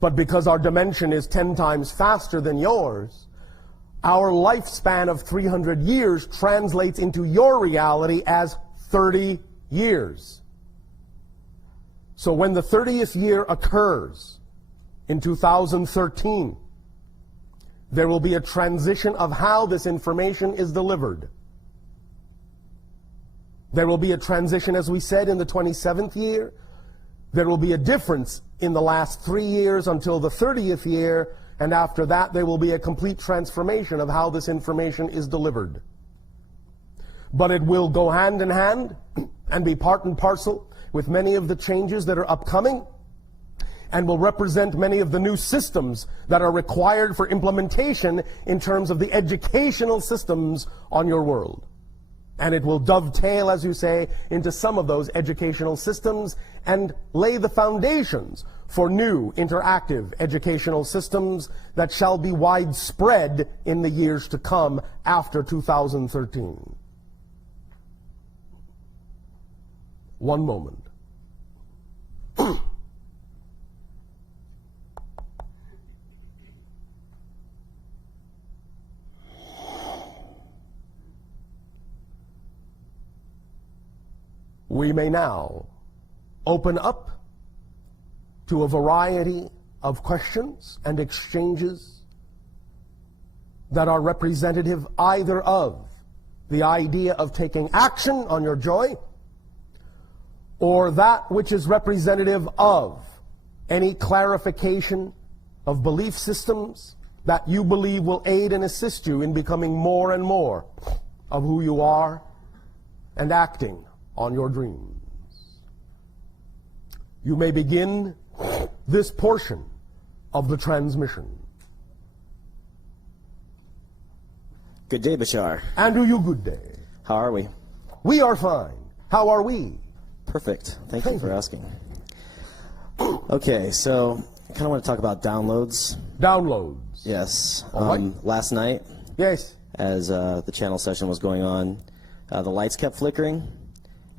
But because our dimension is 10 times faster than yours, our lifespan of 300 years translates into your reality as 30 years. So when the 30th year occurs in 2013, there will be a transition of how this information is delivered. There will be a transition, as we said, in the 27th year. There will be a difference in the last 3 years until the 30th year, and after that there will be a complete transformation of how this information is delivered. But it will go hand in hand and be part and parcel with many of the changes that are upcoming, and will represent many of the new systems that are required for implementation in terms of the educational systems on your world. And it will dovetail, as you say, into some of those educational systems and lay the foundations for new interactive educational systems that shall be widespread in the years to come after 2013. One moment. We may now open up to a variety of questions and exchanges that are representative either of the idea of taking action on your joy, or that which is representative of any clarification of belief systems that you believe will aid and assist you in becoming more and more of who you are and acting on your dreams. You may begin this portion of the transmission. Good day, Bashar. Andrew, you good day. How are we? We are fine. How are we? Perfect. Thank you for asking. Okay, so I kind of want to talk about downloads. Downloads. Yes. All right. Last night, Yes. as the channel session was going on, the lights kept flickering,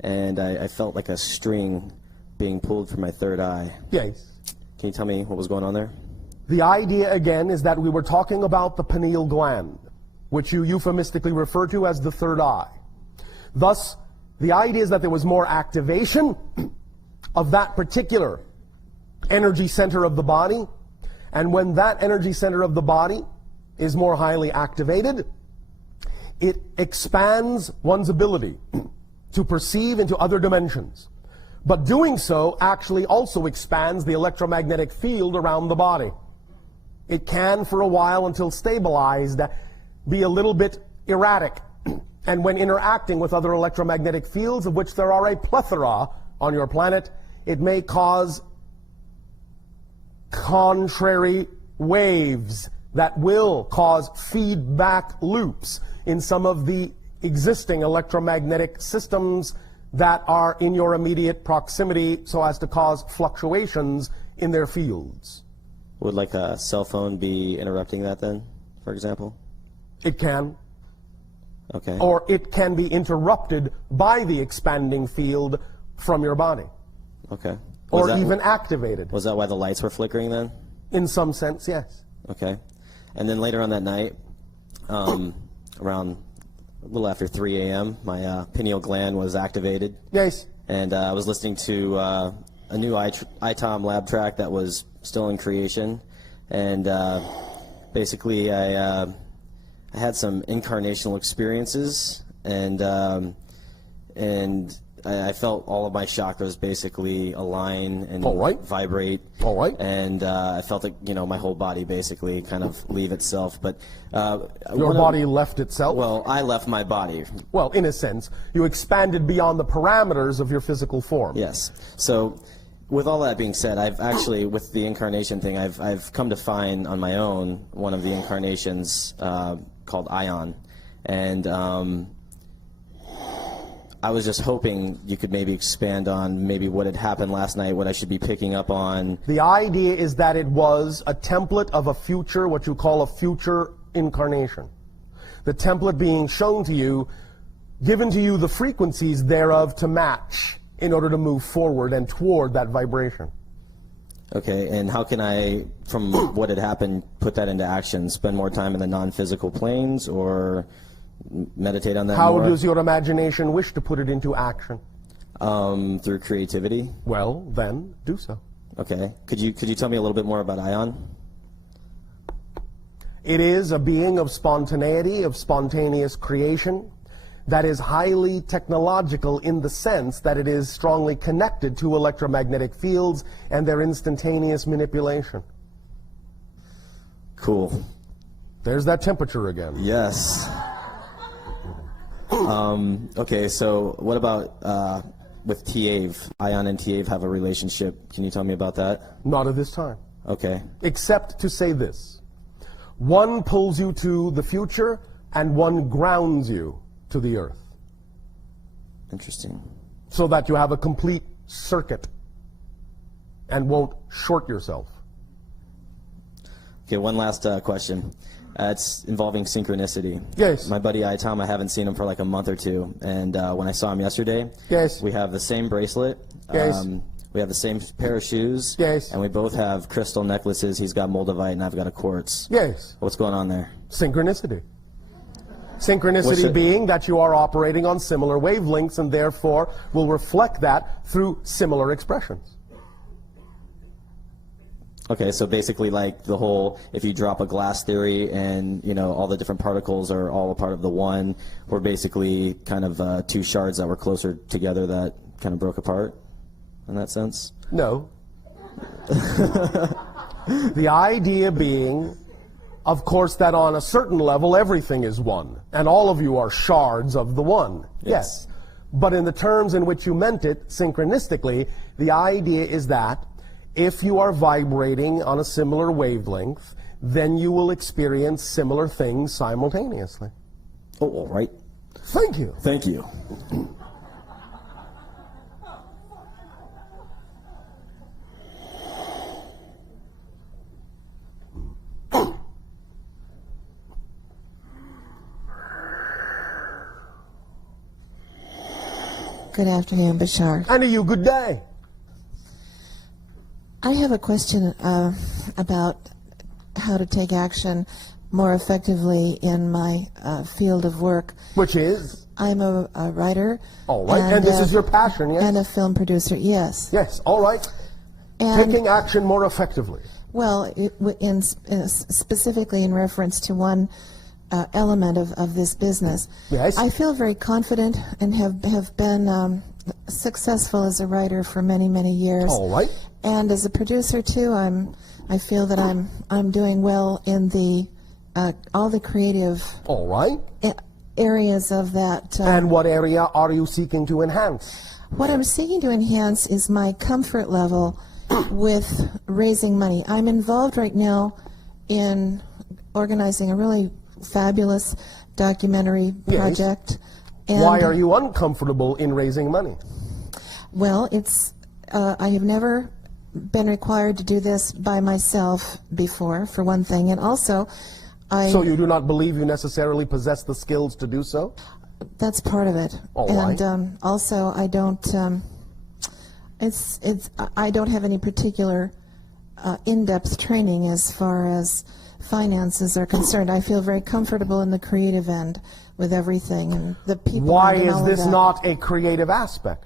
and I felt like a string being pulled from my third eye. Yes. Can you tell me what was going on there? The idea, again, is that we were talking about the pineal gland, which you euphemistically refer to as the third eye. Thus, the idea is that there was more activation of that particular energy center of the body, and when that energy center of the body is more highly activated, it expands one's ability to perceive into other dimensions. But doing so actually also expands the electromagnetic field around the body. It can, for a while until stabilized, be a little bit erratic. And when interacting with other electromagnetic fields, of which there are a plethora on your planet, it may cause contrary waves that will cause feedback loops in some of the existing electromagnetic systems that are in your immediate proximity, so as to cause fluctuations in their fields. Would like a cell phone be interrupting that then, for example? It can. Okay. Or it can be interrupted by the expanding field from your body. Okay. Or even activated. Was that why the lights were flickering then? In some sense, yes. Okay. And then later on that night, around a little after 3 a.m., my pineal gland was activated. Yes. And I was listening to a new ITOM lab track that was still in creation. And basically I had some incarnational experiences, and I felt all of my chakras basically align and vibrate. All right. And I felt like, my whole body basically kind of leave itself. But your body left itself? Well, I left my body. Well, in a sense, you expanded beyond the parameters of your physical form. Yes. So, with all that being said, I've actually, with the incarnation thing, I've come to find on my own one of the incarnations called Ion, and I was just hoping you could maybe expand on maybe what had happened last night, what I should be picking up on. The idea is that it was a template of a future, what you call a future incarnation. The template being shown to you, given to you the frequencies thereof to match in order to move forward and toward that vibration. Okay, and how can I, from what had happened, put that into action? Spend more time in the non-physical planes, or meditate on that more? How does your imagination wish to put it into action? Through creativity. Well, then, do so. Okay. Could you tell me a little bit more about Ion? It is a being of spontaneity, of spontaneous creation, that is highly technological in the sense that it is strongly connected to electromagnetic fields and their instantaneous manipulation. Cool. There's that temperature again. Yes. Okay, so what about with Tiave? Ion and Tiave have a relationship. Can you tell me about that? Not at this time. Okay. Except to say this. One pulls you to the future, and one grounds you to the earth. Interesting. So that you have a complete circuit and won't short yourself. Okay, one last question. It's involving synchronicity. Yes. My buddy Tom, I haven't seen him for like a month or two, and when I saw him yesterday, yes, we have the same bracelet. Yes. We have the same pair of shoes. Yes. And we both have crystal necklaces. He's got moldavite, and I've got a quartz. Yes. What's going on there? Synchronicity. Synchronicity being that you are operating on similar wavelengths, and therefore will reflect that through similar expressions. Okay, so basically like the whole, if you drop a glass theory and, all the different particles are all a part of the one, we're basically kind of two shards that were closer together that kind of broke apart in that sense? No. The idea being of course, that on a certain level, everything is one, and all of you are shards of the one. Yes. But in the terms in which you meant it, synchronistically, the idea is that if you are vibrating on a similar wavelength, then you will experience similar things simultaneously. Oh, all right. Thank you. Thank you. Good afternoon, Bashar. And to you, good day. I have a question about how to take action more effectively in my field of work. Which is? I'm a writer. All right, and this is your passion, yes? And a film producer, yes. Yes, all right. And, Taking action more effectively. well, specifically in reference to one element of this business. Yes. I feel very confident and have been successful as a writer for many, many years. All right. And as a producer too, I feel that I'm doing well in the all the creative All right. areas of that. And what area are you seeking to enhance? What I'm seeking to enhance is my comfort level with raising money. I'm involved right now in organizing a really fabulous documentary Yes. project. And Why are you uncomfortable in raising money? Well, it's I have never been required to do this by myself before, for one thing, and also So you do not believe you necessarily possess the skills to do so? that's part of it. All and right. Also, I don't. I don't have any particular in-depth training as far as finances are concerned. I feel very comfortable in the creative end with everything and the people. Why and is all of this that. not a creative aspect?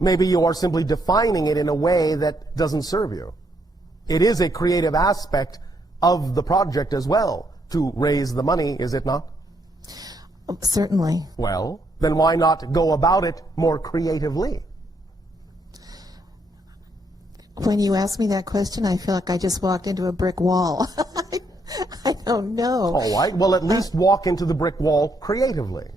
Maybe you are simply defining it in a way that doesn't serve you. It is a creative aspect of the project as well, to raise the money, is it not? Certainly. Well, then why not go about it more creatively? When you ask me that question, I feel like I just walked into a brick wall. I don't know. All right, well, at least walk into the brick wall creatively.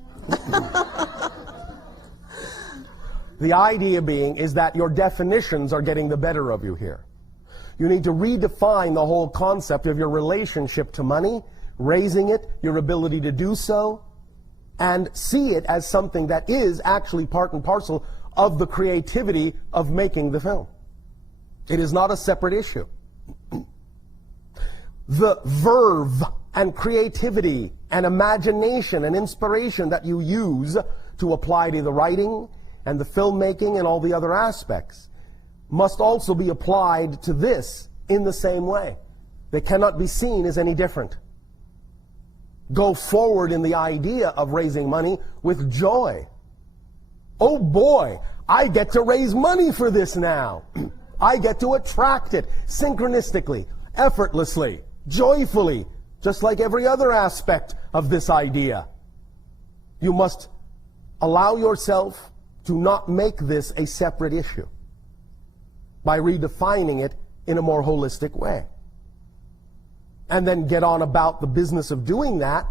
The idea being is that your definitions are getting the better of you here. You need to redefine the whole concept of your relationship to money, raising it, your ability to do so, and see it as something that is actually part and parcel of the creativity of making the film. It is not a separate issue. The verve and creativity and imagination and inspiration that you use to apply to the writing and the filmmaking and all the other aspects must also be applied to this in the same way. They cannot be seen as any different. Go forward in the idea of raising money with joy. Oh boy, I get to raise money for this now. I get to attract it synchronistically, effortlessly, joyfully, just like every other aspect of this idea. You must allow yourself to not make this a separate issue by redefining it in a more holistic way. And then get on about the business of doing that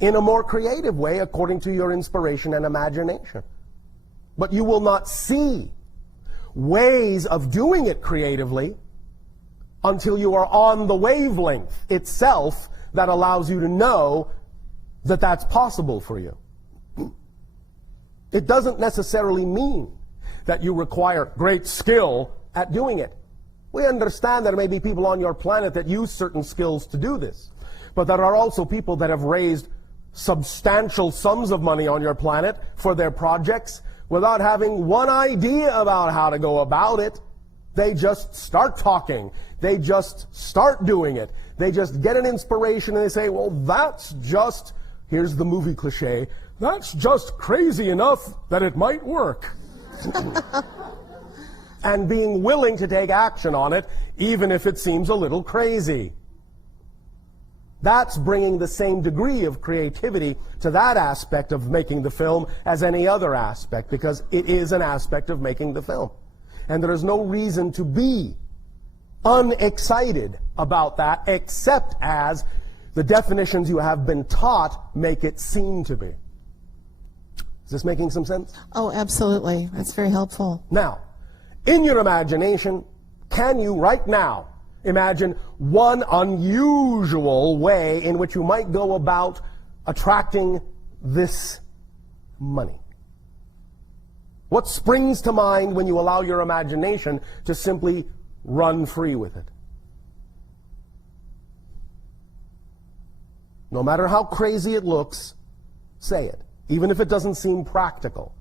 in a more creative way according to your inspiration and imagination. But you will not see ways of doing it creatively until you are on the wavelength itself that allows you to know that that's possible for you. It doesn't necessarily mean that you require great skill at doing it. We understand that there may be people on your planet that use certain skills to do this, but there are also people that have raised substantial sums of money on your planet for their projects without having one idea about how to go about it. They just start talking. They just start doing it. They just get an inspiration and they say, well, that's just, here's the movie cliche, that's just crazy enough that it might work. And being willing to take action on it, even if it seems a little crazy. That's bringing the same degree of creativity to that aspect of making the film as any other aspect, because it is an aspect of making the film. And there is no reason to be unexcited about that, except as the definitions you have been taught make it seem to be. Is this making some sense? Oh, absolutely. That's very helpful. Now, in your imagination, can you right now imagine one unusual way in which you might go about attracting this money? What springs to mind when you allow your imagination to simply run free with it? No matter how crazy it looks, say it. Even if it doesn't seem practical,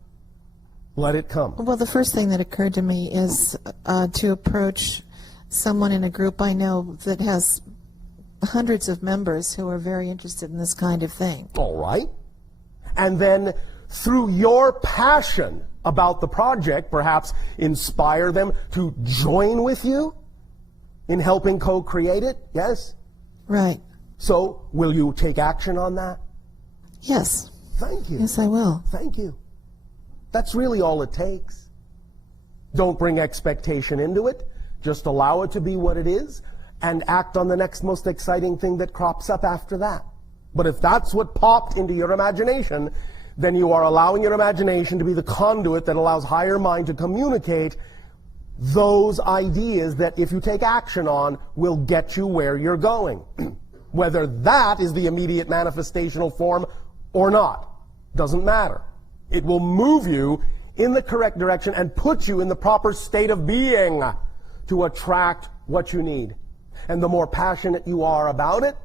let it come. Well, the first thing that occurred to me is to approach someone in a group I know that has hundreds of members who are very interested in this kind of thing. All right. And then through your passion about the project, perhaps inspire them to join with you in helping co-create it, yes? Right. So, will you take action on that? Yes. Thank you. Yes, I will. Thank you. That's really all it takes. Don't bring expectation into it. Just allow it to be what it is and act on the next most exciting thing that crops up after that. But if that's what popped into your imagination, then you are allowing your imagination to be the conduit that allows higher mind to communicate those ideas that, if you take action on, will get you where you're going. Whether that is the immediate manifestational form or not, doesn't matter. It will move you in the correct direction and put you in the proper state of being to attract what you need. And the more passionate you are about it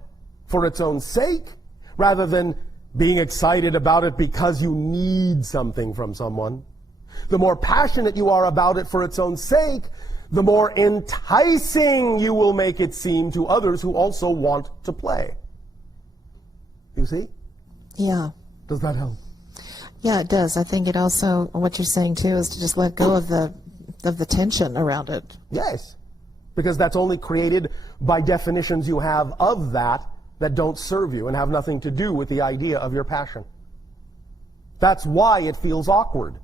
for its own sake, rather than being excited about it because you need something from someone, the more passionate you are about it for its own sake, the more enticing you will make it seem to others who also want to play. You see? Yeah. Does that help? Yeah, it does. I think it also, what you're saying too, is to just let go of the tension around it. Yes. Because that's only created by definitions you have of that don't serve you and have nothing to do with the idea of your passion. That's why it feels awkward.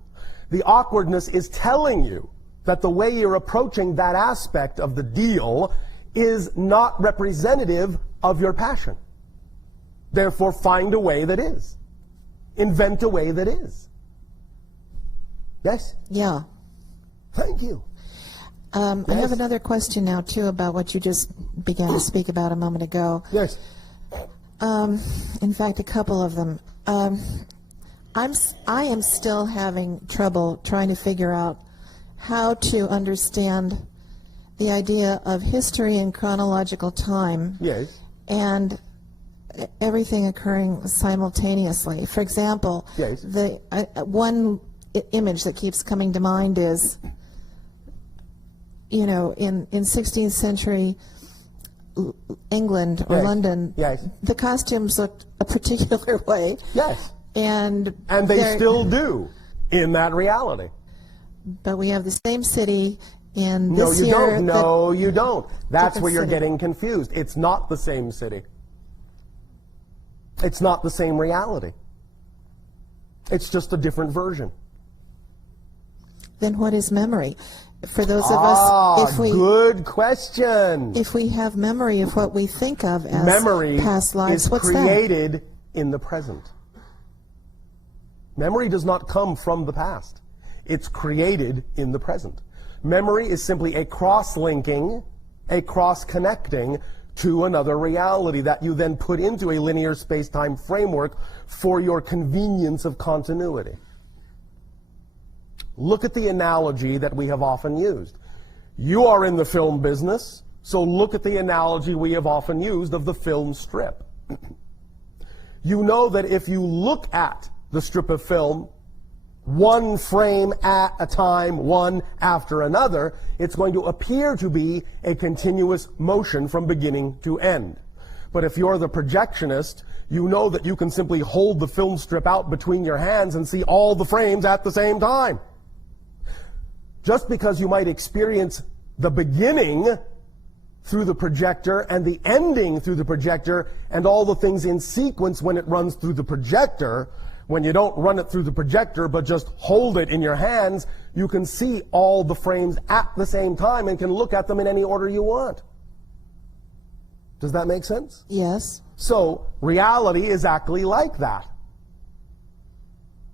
The awkwardness is telling you that the way you're approaching that aspect of the deal is not representative of your passion. Therefore, find a way that is. Invent a way that is. Yes? Yeah. Thank you. I have another question now, too, about what you just began to speak about a moment ago. Yes. In fact, a couple of them. I am still having trouble trying to figure out how to understand the idea of history and chronological time. Yes. And everything occurring simultaneously. For example, yes. The one image that keeps coming to mind is, you know, in 16th century England or yes. London, yes. the costumes looked a particular way. Yes. And they still do in that reality. But we have the same city in No, this you year. don't. No, you don't. That's Different where you're city. getting confused. It's not the same city. It's not the same reality. It's just a different version. Then what is memory? For those of us, good question. If we have memory of what we think of as memory past lives, is what's created in the present. Memory does not come from the past. It's created in the present. Memory is simply a cross-linking, a cross-connecting to another reality that you then put into a linear space-time framework for your convenience of continuity. Look at the analogy that we have often used. You are in the film business, so look at the analogy we have often used of the film strip. You know that if you look at the strip of film, one frame at a time, one after another, it's going to appear to be a continuous motion from beginning to end. But if you're the projectionist, you know that you can simply hold the film strip out between your hands and see all the frames at the same time. Just because you might experience the beginning through the projector and the ending through the projector and all the things in sequence when it runs through the projector, When you don't run it through the projector but just hold it in your hands, you can see all the frames at the same time and can look at them in any order you want. Does that make sense? Yes. So reality is actually like that.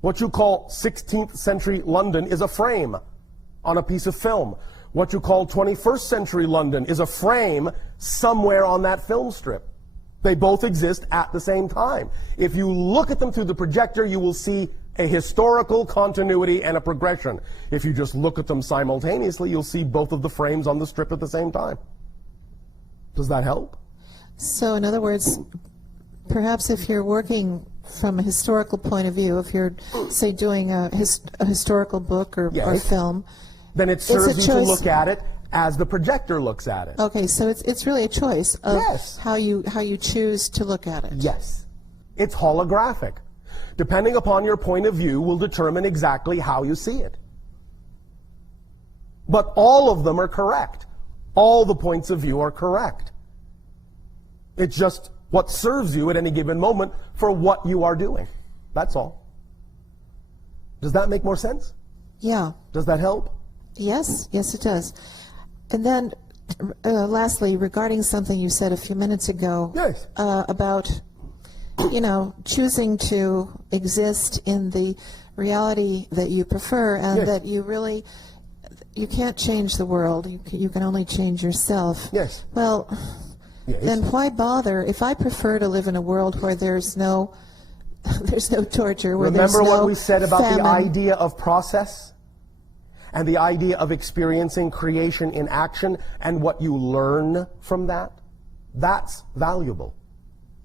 What you call 16th century London is a frame on a piece of film. What you call 21st century London is a frame somewhere on that film strip. They both exist at the same time. If you look at them through the projector, you will see a historical continuity and a progression. If you just look at them simultaneously, you'll see both of the frames on the strip at the same time. Does that help? So in other words, perhaps if you're working from a historical point of view, if you're, say, doing a historical book or film, then it serves you to look at it as the projector looks at it. Okay, so it's really a choice of how you choose to look at it. Yes. It's holographic. Depending upon your point of view will determine exactly how you see it. But all of them are correct. All the points of view are correct. It's just what serves you at any given moment for what you are doing. That's all. Does that make more sense? Yeah. Does that help? Yes, yes it does. And then, lastly, regarding something you said a few minutes ago about, choosing to exist in the reality that you prefer, and that you can't change the world. You can only change yourself. Yes. Well, then why bother? If I prefer to live in a world where there's no torture, where there's no Remember what we said about famine. the idea of process? And the idea of experiencing creation in action and what you learn from that? That's valuable.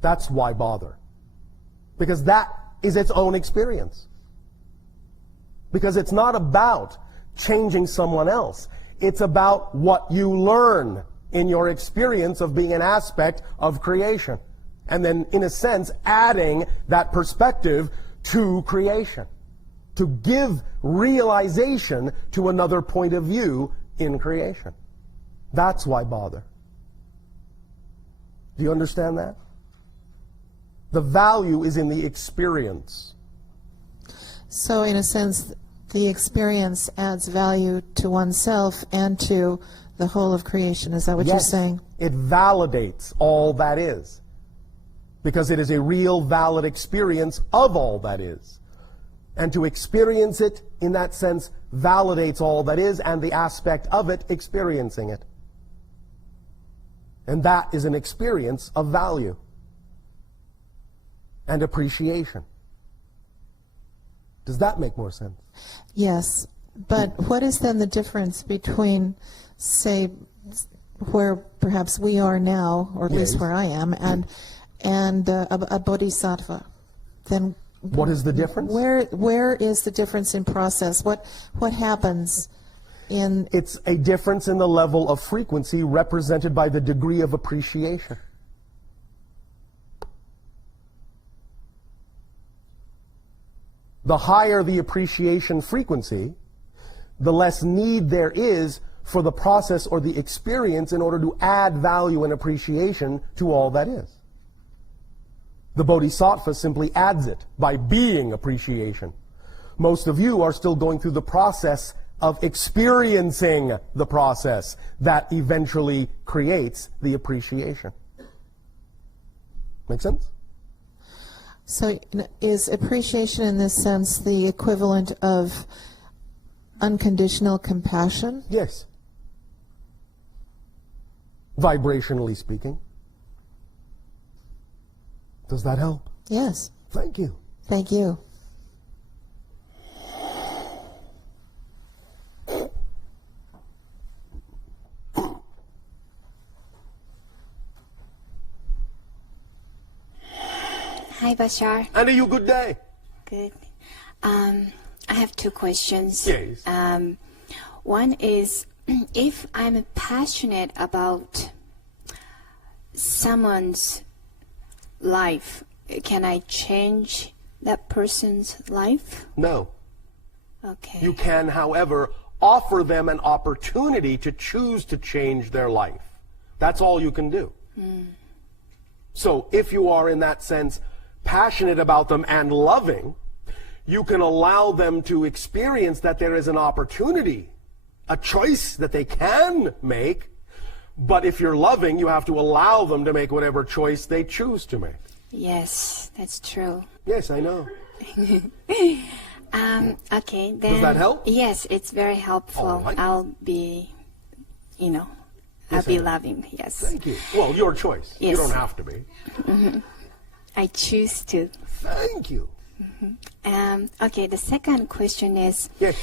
That's why bother. Because that is its own experience. Because it's not about changing someone else. It's about what you learn in your experience of being an aspect of creation. And then, in a sense, adding that perspective to creation, to give realization to another point of view in creation. That's why bother. Do you understand that? The value is in the experience. So, in a sense, the experience adds value to oneself and to the whole of creation. Is that what you're saying? It validates all that is. Because it is a real, valid experience of all that is. And to experience it, in that sense, validates all that is and the aspect of it experiencing it. And that is an experience of value and appreciation. Does that make more sense? Yes. But what is then the difference between, say, where perhaps we are now, or at least where I am, and a bodhisattva? Then what is the difference? Where is the difference in process? What happens in... It's a difference in the level of frequency represented by the degree of appreciation. The higher the appreciation frequency, the less need there is for the process or the experience in order to add value and appreciation to all that is. The bodhisattva simply adds it by being appreciation. Most of you are still going through the process of experiencing the process that eventually creates the appreciation. Make sense? So is appreciation in this sense the equivalent of unconditional compassion? Yes. Vibrationally speaking. Does that help? Yes. Thank you. Thank you. Hi, Bashar. And you good day. Good. I have two questions. Yes. One is, if I'm passionate about someone's life, can I change that person's life? No. Okay. You can, however, offer them an opportunity to choose to change their life. That's all you can do. So if you are, in that sense, passionate about them and loving, you can allow them to experience that there is an opportunity, a choice that they can make. But if you're loving, you have to allow them to make whatever choice they choose to make. Yes, that's true. Yes, I know. Okay, then. Does that help? Yes, it's very helpful. All right. I'll be, I'll Yes, be I know. loving, yes. Thank you. Well, your choice. You Yes. don't have to be. I choose to. Thank you. Okay, the second question is, Yes.